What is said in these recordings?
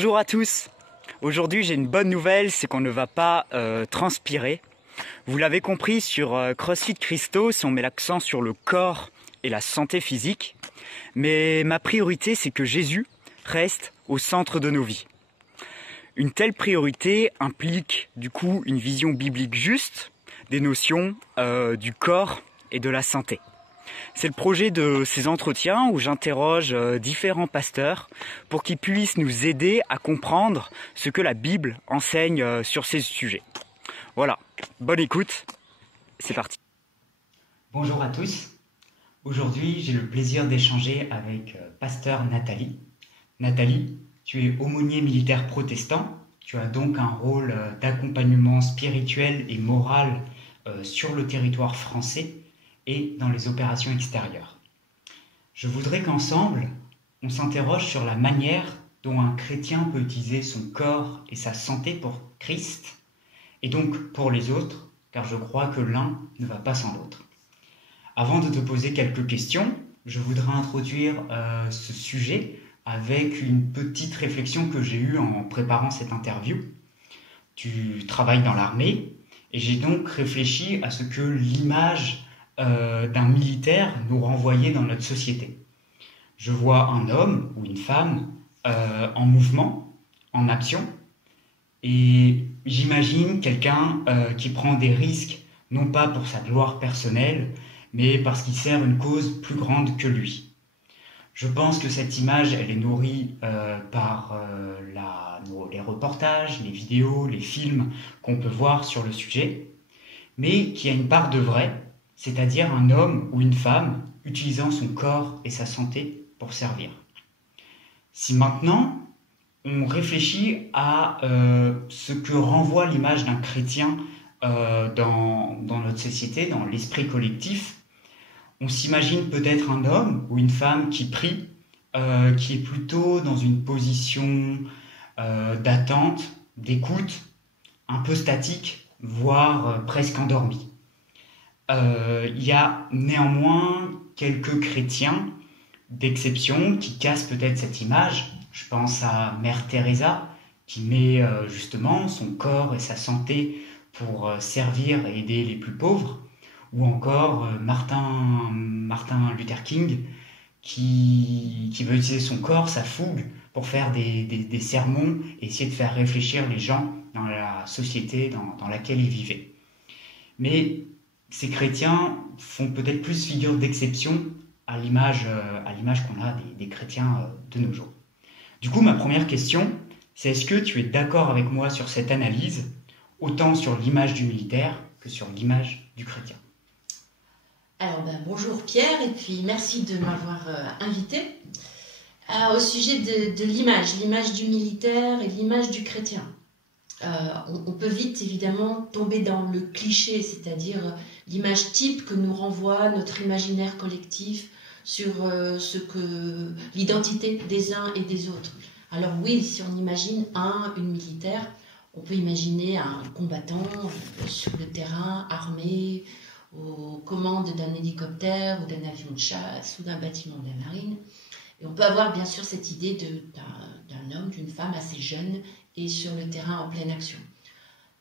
Bonjour à tous. Aujourd'hui j'ai une bonne nouvelle, c'est qu'on ne va pas transpirer. Vous l'avez compris, sur CrossFit Christos, on met l'accent sur le corps et la santé physique. Mais ma priorité, c'est que Jésus reste au centre de nos vies. Une telle priorité implique du coup une vision biblique juste des notions du corps et de la santé. C'est le projet de ces entretiens où j'interroge différents pasteurs pour qu'ils puissent nous aider à comprendre ce que la Bible enseigne sur ces sujets. Voilà, bonne écoute, c'est parti. Bonjour à tous. Aujourd'hui, j'ai le plaisir d'échanger avec pasteur Nathalie. Nathalie, tu es aumônier militaire protestant. Tu as donc un rôle d'accompagnement spirituel et moral sur le territoire français et dans les opérations extérieures. Je voudrais qu'ensemble, on s'interroge sur la manière dont un chrétien peut utiliser son corps et sa santé pour Christ, et donc pour les autres, car je crois que l'un ne va pas sans l'autre. Avant de te poser quelques questions, je voudrais introduire ce sujet avec une petite réflexion que j'ai eue en préparant cette interview. Tu travailles dans l'armée, et j'ai donc réfléchi à ce que l'image d'un militaire nous renvoyait dans notre société. Je vois un homme ou une femme en mouvement, en action, et j'imagine quelqu'un qui prend des risques, non pas pour sa gloire personnelle, mais parce qu'il sert une cause plus grande que lui. Je pense que cette image, elle est nourrie par les reportages, les vidéos, les films qu'on peut voir sur le sujet, mais qui a une part de vrai, c'est-à-dire un homme ou une femme utilisant son corps et sa santé pour servir. Si maintenant, on réfléchit à ce que renvoie l'image d'un chrétien dans notre société, dans l'esprit collectif, on s'imagine peut-être un homme ou une femme qui prie, qui est plutôt dans une position d'attente, d'écoute, un peu statique, voire presque endormi. Il y a néanmoins quelques chrétiens d'exception qui cassent peut-être cette image. Je pense à Mère Teresa qui met justement son corps et sa santé pour servir et aider les plus pauvres, ou encore Martin Luther King qui veut utiliser son corps, sa fougue, pour faire des sermons et essayer de faire réfléchir les gens dans la société dans laquelle ils vivaient. Mais ces chrétiens font peut-être plus figure d'exception à l'image qu'on a des chrétiens de nos jours. Du coup, ma première question, c'est est-ce que tu es d'accord avec moi sur cette analyse, autant sur l'image du militaire que sur l'image du chrétien? Alors, bonjour Pierre, et puis merci de m'avoir invité. Au sujet de l'image du militaire et l'image du chrétien. On peut vite évidemment tomber dans le cliché, c'est-à-dire l'image type que nous renvoie notre imaginaire collectif sur l'identité des uns et des autres. Alors oui, si on imagine une militaire, on peut imaginer un combattant sur le terrain, armé, aux commandes d'un hélicoptère ou d'un avion de chasse ou d'un bâtiment de la marine. Et on peut avoir bien sûr cette idée d'un homme, d'une femme assez jeune et sur le terrain en pleine action.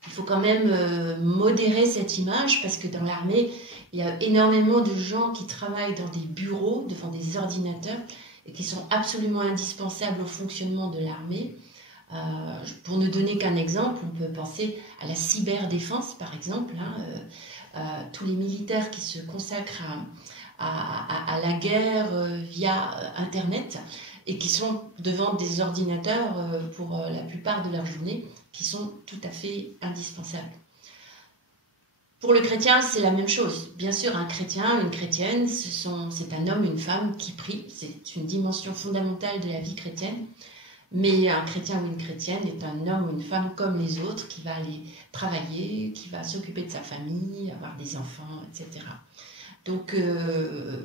Il faut quand même modérer cette image parce que dans l'armée, il y a énormément de gens qui travaillent dans des bureaux, devant des ordinateurs et qui sont absolument indispensables au fonctionnement de l'armée. Pour ne donner qu'un exemple, on peut penser à la cyberdéfense par exemple. Tous les militaires qui se consacrent à la guerre via Internet et qui sont devant des ordinateurs pour la plupart de leur journée, qui sont tout à fait indispensables. Pour le chrétien, c'est la même chose. Bien sûr, un chrétien, une chrétienne, c'est un homme, une femme qui prie. C'est une dimension fondamentale de la vie chrétienne. Mais un chrétien ou une chrétienne est un homme ou une femme comme les autres qui va aller travailler, qui va s'occuper de sa famille, avoir des enfants, etc. Donc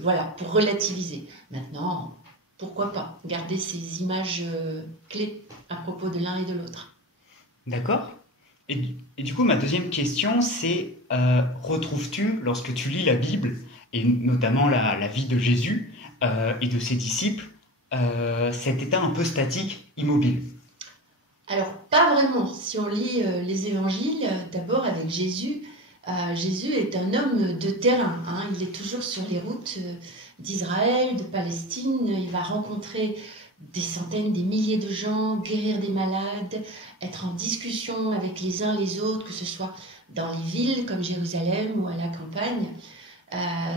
voilà, pour relativiser. Maintenant, pourquoi pas garder ces images clés à propos de l'un et de l'autre. D'accord. Et du coup, ma deuxième question, c'est retrouves-tu, lorsque tu lis la Bible, et notamment la vie de Jésus et de ses disciples, cet état un peu statique, immobile? Alors, pas vraiment. Si on lit les évangiles, d'abord avec Jésus, Jésus est un homme de terrain, hein. Il est toujours sur les routes d'Israël, de Palestine. Il va rencontrer des centaines, des milliers de gens, guérir des malades, être en discussion avec les uns les autres, que ce soit dans les villes comme Jérusalem ou à la campagne.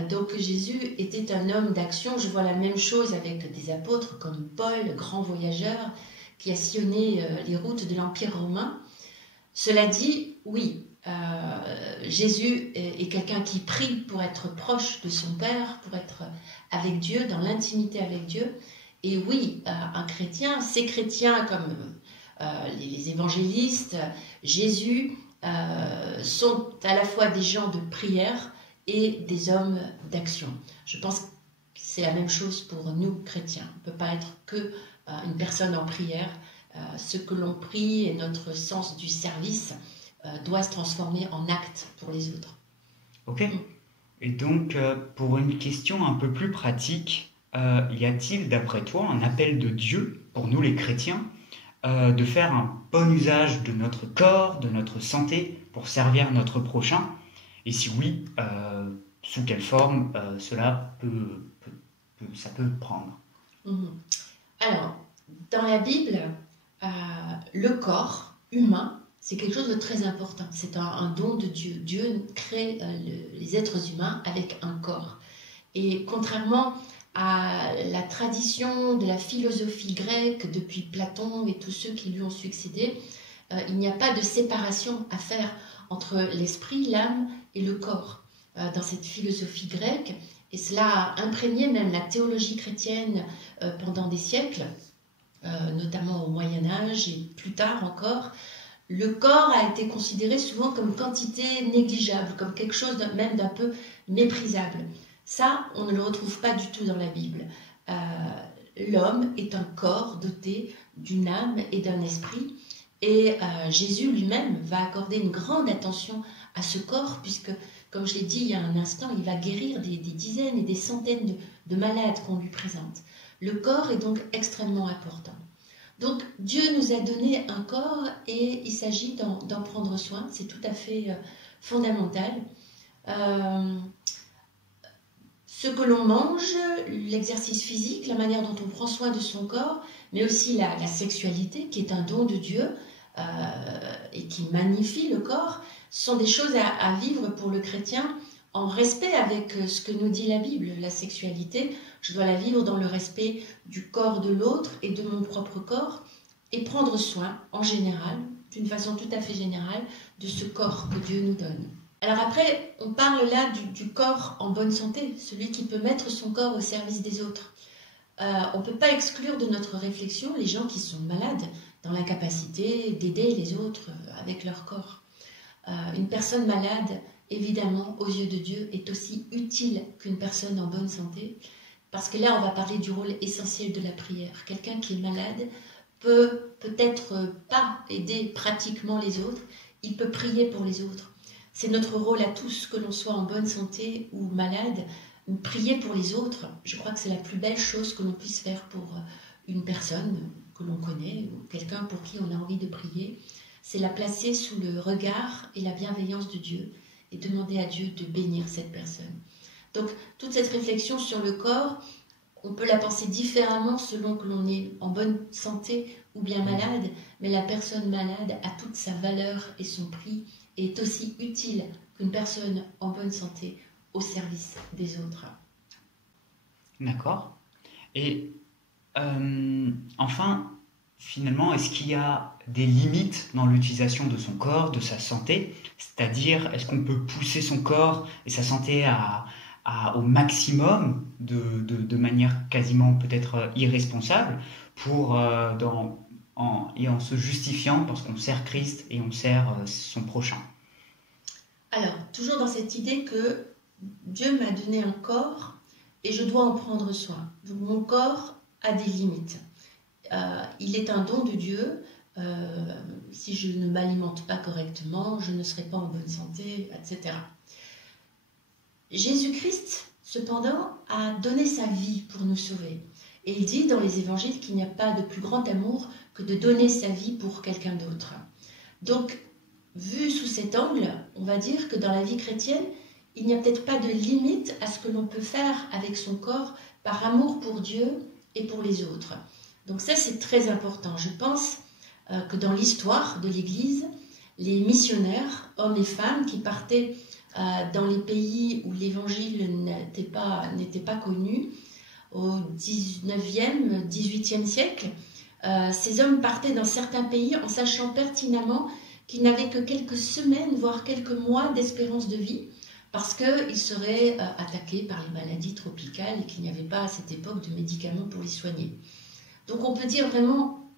Donc Jésus était un homme d'action. Je vois la même chose avec des apôtres comme Paul, grand voyageur, qui a sillonné les routes de l'Empire romain. Cela dit, oui, Jésus est quelqu'un qui prie pour être proche de son Père, pour être avec Dieu, dans l'intimité avec Dieu. Et oui, un chrétien, ces chrétiens comme les évangélistes, Jésus, sont à la fois des gens de prière et des hommes d'action. Je pense que c'est la même chose pour nous chrétiens. On ne peut pas être que une personne en prière. Ce que l'on prie et notre sens du service doit se transformer en acte pour les autres. Ok. Et donc, pour une question un peu plus pratique, y a-t-il, d'après toi, un appel de Dieu, pour nous les chrétiens, de faire un bon usage de notre corps, de notre santé, pour servir notre prochain? Et si oui, sous quelle forme cela ça peut prendre? Alors, dans la Bible, le corps humain, c'est quelque chose de très important. C'est un don de Dieu. Dieu crée les êtres humains avec un corps. Et contrairement à la tradition de la philosophie grecque depuis Platon et tous ceux qui lui ont succédé, il n'y a pas de séparation à faire entre l'esprit, l'âme et le corps dans cette philosophie grecque. Et cela a imprégné même la théologie chrétienne pendant des siècles, notamment au Moyen-Âge et plus tard encore. Le corps a été considéré souvent comme quantité négligeable, comme quelque chose même d'un peu méprisable. Ça, on ne le retrouve pas du tout dans la Bible. L'homme est un corps doté d'une âme et d'un esprit. Et Jésus lui-même va accorder une grande attention à ce corps, puisque, comme je l'ai dit il y a un instant, il va guérir des dizaines et des centaines de malades qu'on lui présente. Le corps est donc extrêmement important. Donc Dieu nous a donné un corps et il s'agit d'en prendre soin, c'est tout à fait fondamental. Ce que l'on mange, l'exercice physique, la manière dont on prend soin de son corps, mais aussi la sexualité qui est un don de Dieu et qui magnifie le corps, sont des choses à vivre pour le chrétien en respect avec ce que nous dit la Bible. La sexualité, je dois la vivre dans le respect du corps de l'autre et de mon propre corps, et prendre soin, en général, d'une façon tout à fait générale, de ce corps que Dieu nous donne. Alors après, on parle là du corps en bonne santé, celui qui peut mettre son corps au service des autres. On ne peut pas exclure de notre réflexion les gens qui sont malades, dans l'incapacité d'aider les autres avec leur corps. Une personne malade, évidemment, aux yeux de Dieu, est aussi utile qu'une personne en bonne santé, parce que là, on va parler du rôle essentiel de la prière. Quelqu'un qui est malade peut peut-être pas aider pratiquement les autres, il peut prier pour les autres. C'est notre rôle à tous, que l'on soit en bonne santé ou malade, prier pour les autres. Je crois que c'est la plus belle chose que l'on puisse faire pour une personne que l'on connaît, ou quelqu'un pour qui on a envie de prier. C'est la placer sous le regard et la bienveillance de Dieu et demander à Dieu de bénir cette personne. Donc, toute cette réflexion sur le corps, on peut la penser différemment selon que l'on est en bonne santé ou bien malade, mais la personne malade a toute sa valeur et son prix et est aussi utile qu'une personne en bonne santé au service des autres. D'accord. Et enfin, finalement, est-ce qu'il y a des limites dans l'utilisation de son corps, de sa santé? C'est-à-dire, est-ce qu'on peut pousser son corps et sa santé au maximum de manière quasiment peut-être irresponsable en se justifiant parce qu'on sert Christ et on sert son prochain? Alors, toujours dans cette idée que Dieu m'a donné un corps et je dois en prendre soin. Donc, mon corps a des limites. Il est un don de Dieu. Si je ne m'alimente pas correctement, je ne serai pas en bonne santé, etc. Jésus-Christ, cependant, a donné sa vie pour nous sauver. Et il dit dans les évangiles qu'il n'y a pas de plus grand amour que de donner sa vie pour quelqu'un d'autre. Donc, vu sous cet angle, on va dire que dans la vie chrétienne, il n'y a peut-être pas de limite à ce que l'on peut faire avec son corps par amour pour Dieu et pour les autres. Donc ça, c'est très important. Je pense que dans l'histoire de l'Église, les missionnaires, hommes et femmes, qui partaient dans les pays où l'Évangile n'était pas connu, au 19e, 18e siècle, ces hommes partaient dans certains pays en sachant pertinemment qu'ils n'avaient que quelques semaines, voire quelques mois d'espérance de vie, parce qu'ils seraient attaqués par les maladies tropicales et qu'il n'y avait pas à cette époque de médicaments pour les soigner. Donc on peut dire vraiment,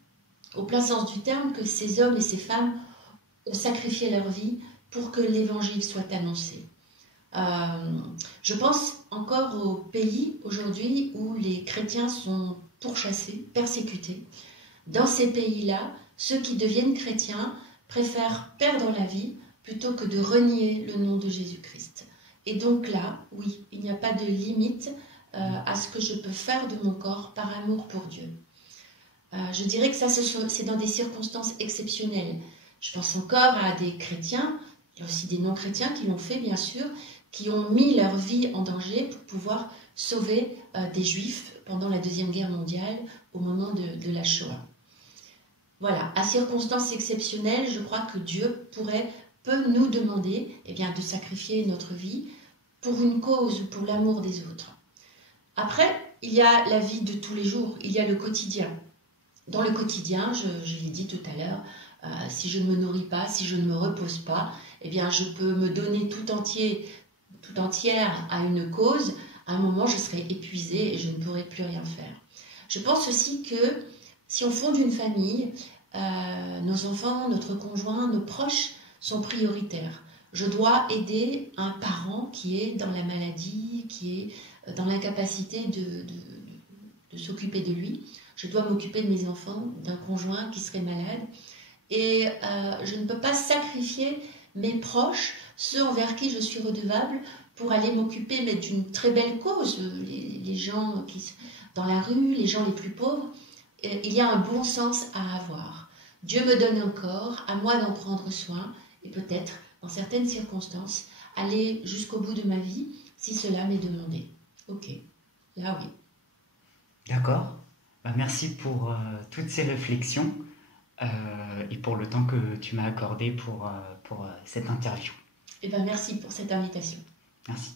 au plein sens du terme, que ces hommes et ces femmes ont sacrifié leur vie pour que l'Évangile soit annoncé. Je pense encore aux pays aujourd'hui où les chrétiens sont pourchassés, persécutés. Dans ces pays-là, ceux qui deviennent chrétiens préfèrent perdre la vie plutôt que de renier le nom de Jésus-Christ. Et donc là, oui, il n'y a pas de limite à ce que je peux faire de mon corps par amour pour Dieu. Je dirais que ça, c'est dans des circonstances exceptionnelles. Je pense encore à des chrétiens, il y a aussi des non-chrétiens qui l'ont fait, bien sûr, qui ont mis leur vie en danger pour pouvoir sauver des Juifs pendant la Deuxième Guerre mondiale, au moment de la Shoah. Voilà, à circonstances exceptionnelles, je crois que Dieu peut nous demander de sacrifier notre vie pour une cause ou pour l'amour des autres. Après, il y a la vie de tous les jours, il y a le quotidien. Dans le quotidien, je l'ai dit tout à l'heure, si je ne me nourris pas, si je ne me repose pas, je peux me donner tout entière à une cause. À un moment, je serai épuisée et je ne pourrai plus rien faire. Je pense aussi que si on fonde une famille, nos enfants, notre conjoint, nos proches sont prioritaires. Je dois aider un parent qui est dans la maladie, qui est dans l'incapacité de s'occuper de lui. Je dois m'occuper de mes enfants, d'un conjoint qui serait malade. Et je ne peux pas sacrifier mes proches, ceux envers qui je suis redevable, pour aller m'occuper d'une très belle cause. Les gens dans la rue, les gens les plus pauvres, il y a un bon sens à avoir. Dieu me donne un corps, à moi d'en prendre soin, et peut-être, dans certaines circonstances, aller jusqu'au bout de ma vie, si cela m'est demandé. Ok, là oui. D'accord. Merci pour toutes ces réflexions et pour le temps que tu m'as accordé pour cette interview. Merci pour cette invitation. Merci.